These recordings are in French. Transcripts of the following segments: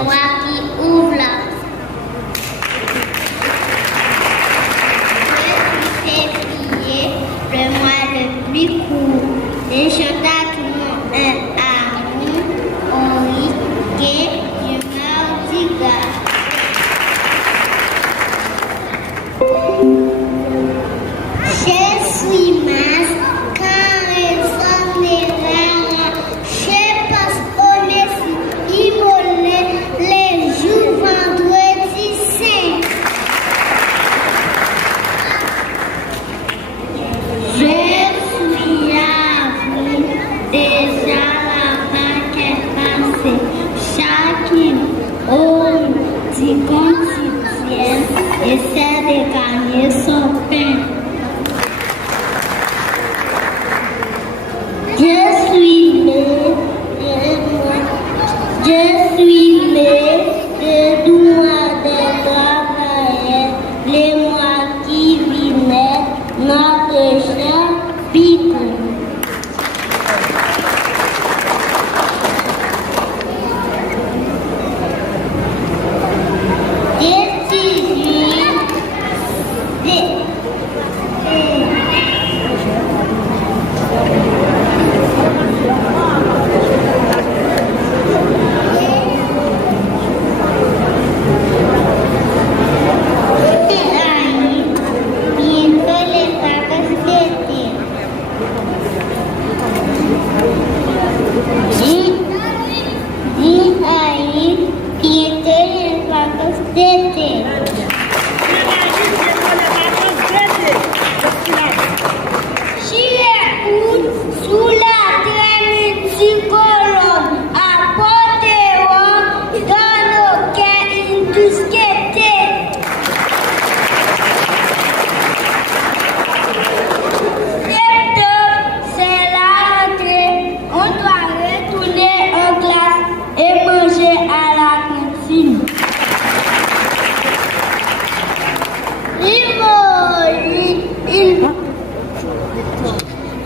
mémoire qui ouvre la le mois le plus court. Les chanta tout le monde un amour, on risquait du mardiga. Je suis mince quand ils sont des rares. Je passe au messie, immolé les jours vendredi saint. Je suis à vous, déjà la vague est passée. Chacune au dit quotidien essaie de gagner son pain. Je suis né de doigts de travailler, les mois qui venaient, notre cher Pico.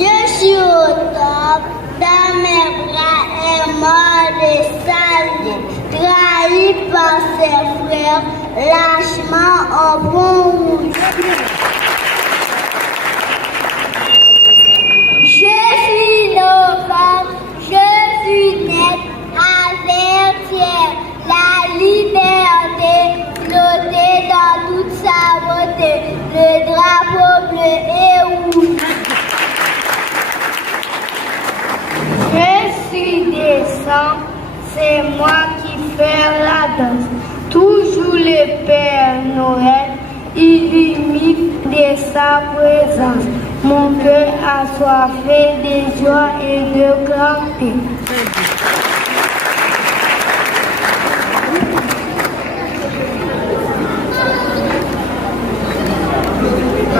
Je suis au top, dans mes bras est mort de sale, trahi par ses frères, lâchement au pont rouge. Je suis novembre, je suis nette, avertir la liberté, flotter dans toute sa beauté, le drapeau bleu et rouge. Je suis décembre, c'est moi qui fais la danse. Toujours le Père Noël illumine de sa présence. Mon cœur assoiffé de joie et de grand paix.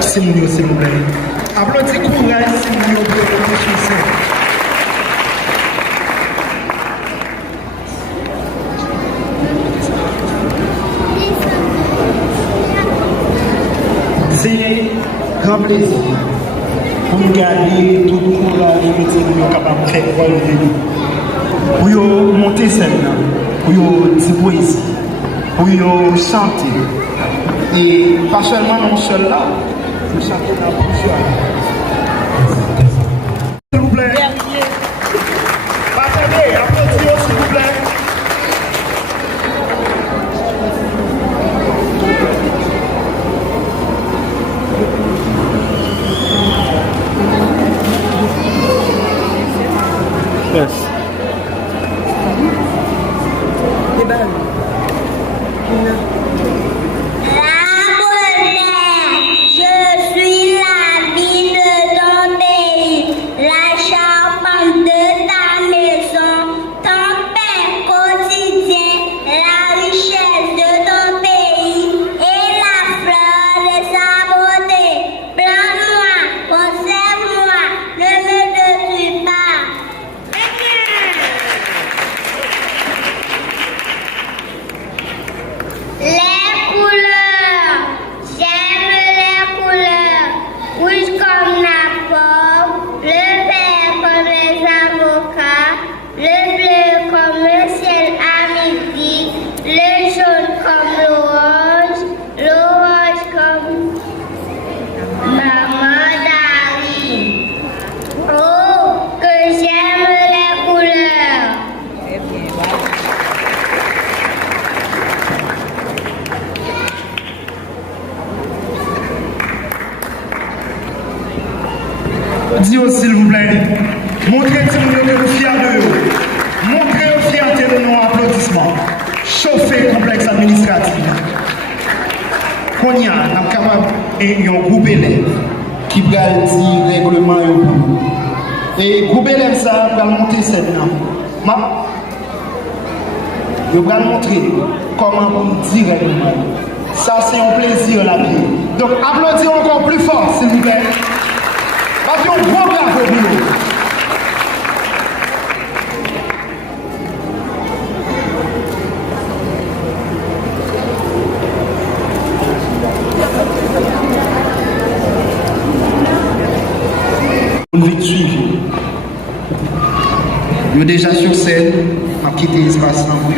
Simonio, s'il vous plaît. Applaudissez courage, Simonio, pour le succès. C'est grand plaisir pour nous garder tout le courage que nous sommes capables de faire pour nous monter scène, pour nous dire poésie, pour nous chanter. Et pas seulement non seul là, nous chantons dans plusieurs. S'il vous plaît. Attendez, applaudissez s'il vous plaît. Yes. Je suis la vie de ton pays, la charpente de Dis-moi s'il vous plaît, montrez que vous êtes fiers de eux. Montrez aux fierté de nos applaudissements. Chauffez complexe administratif. Qu'on y a, nous sommes capables d'un groupe d'élèves qui va dire règlement et pour. Et groupe d'élèves, ça va monter cette année. Je vais montrer comment on dit règlement. Ça, c'est un plaisir la vie. Donc, applaudissez encore plus fort, s'il vous plaît. Parce qu'on gros bravo pour nous. On vite suivre. Nous déjà sur scène, on a quitté l'espace dans vous.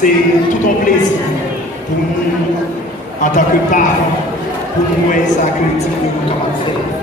c'est tout un plaisir pour nous, en tant que parents, pour nous, et ça que nous sommes capables de faire.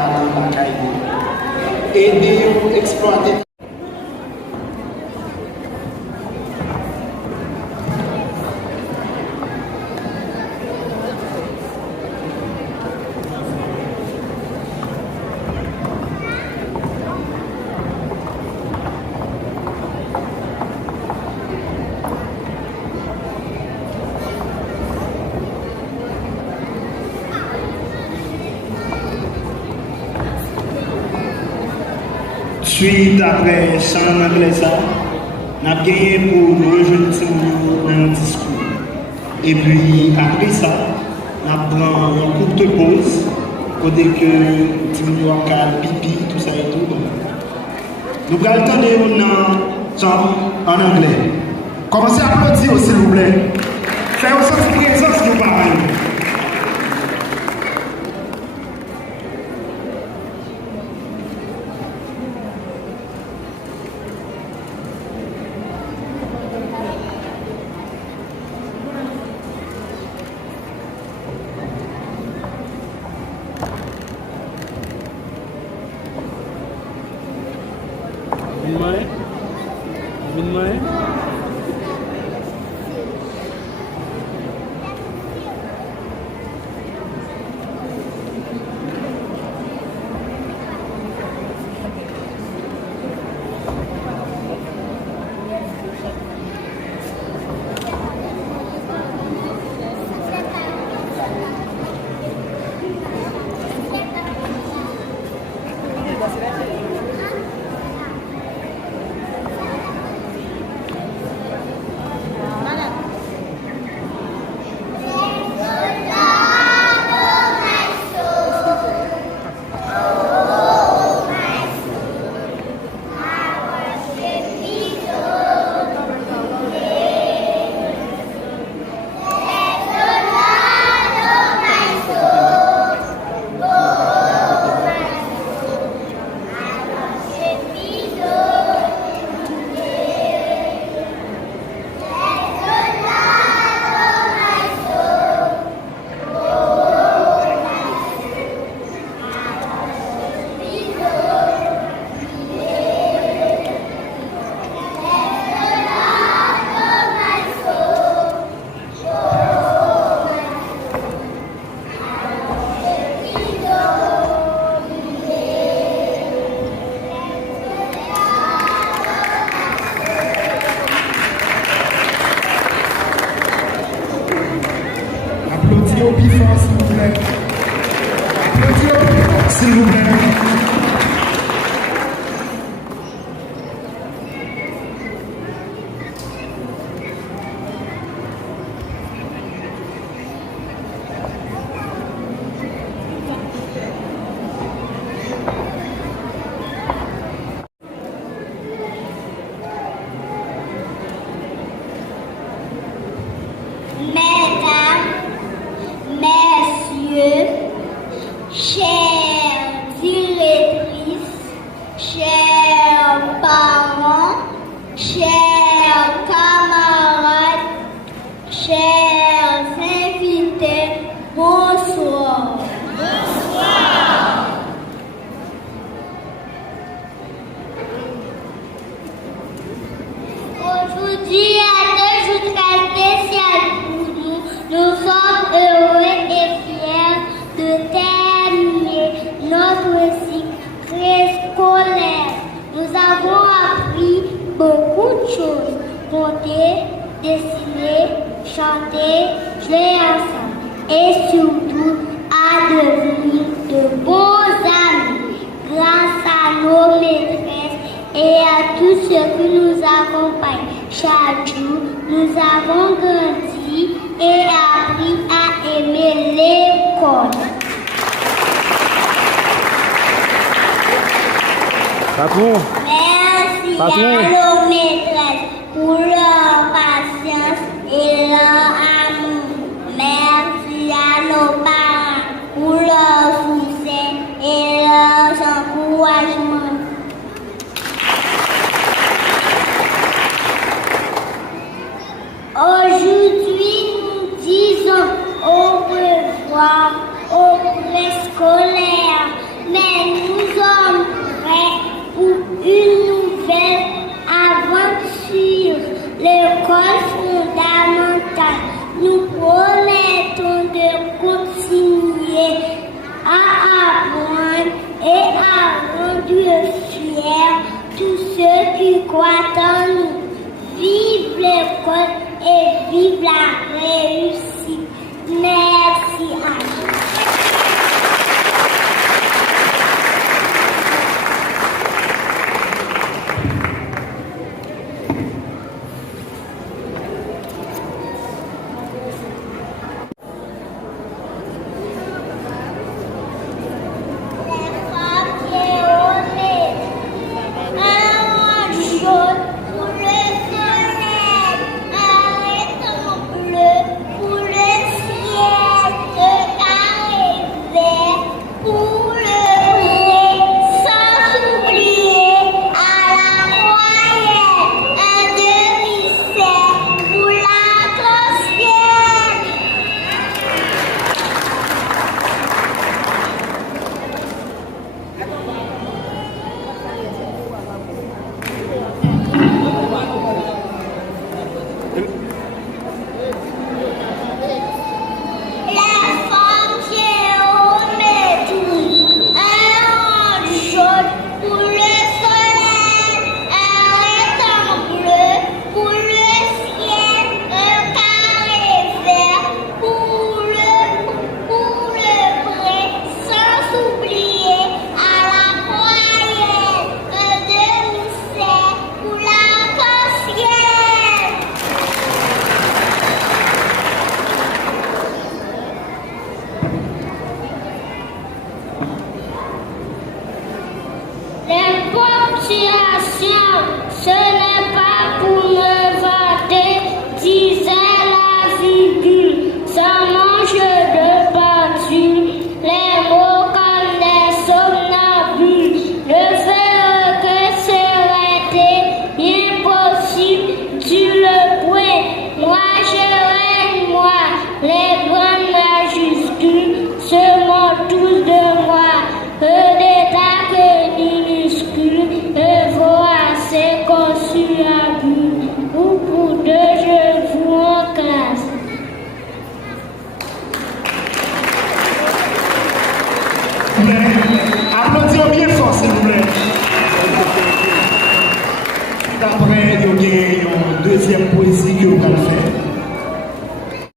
talent bataille. Aider à exploiter. Suite après chant anglais, on a gagné pour nous rejoindre dans le discours. Et puis après ça, on a pris un coup de pause, côté que Timon a pipi, tout ça et tout. Nous allons entendre un chant en anglais. Commencez à applaudir s'il vous plaît. Faites au sens présence de parole. S'il vous plaît. Merci à nos maîtresses pour leur patience et leur amour. Merci à nos parents pour leur soutien et leur encouragement. Aujourd'hui, nous disons au revoir aux préscolaires. Dieu fier, tous ceux qui croient en nous. Vive l'école et vive la réussite. Merci à vous. Ce n'est pas pour me vanter, disait la virgule, ça mange de partout, les mots comme des somnambules, le faire que serait impossible, tu le point, moi je règne moi, les grandes majuscules se moquent tous de moi, eux d'état que minuscules, eux vont assez conçu à but, ou pour deux je vous enclasse. Applaudissons bien fort, s'il vous plaît. D'après, il y a une deuxième poésie que vous allez faire.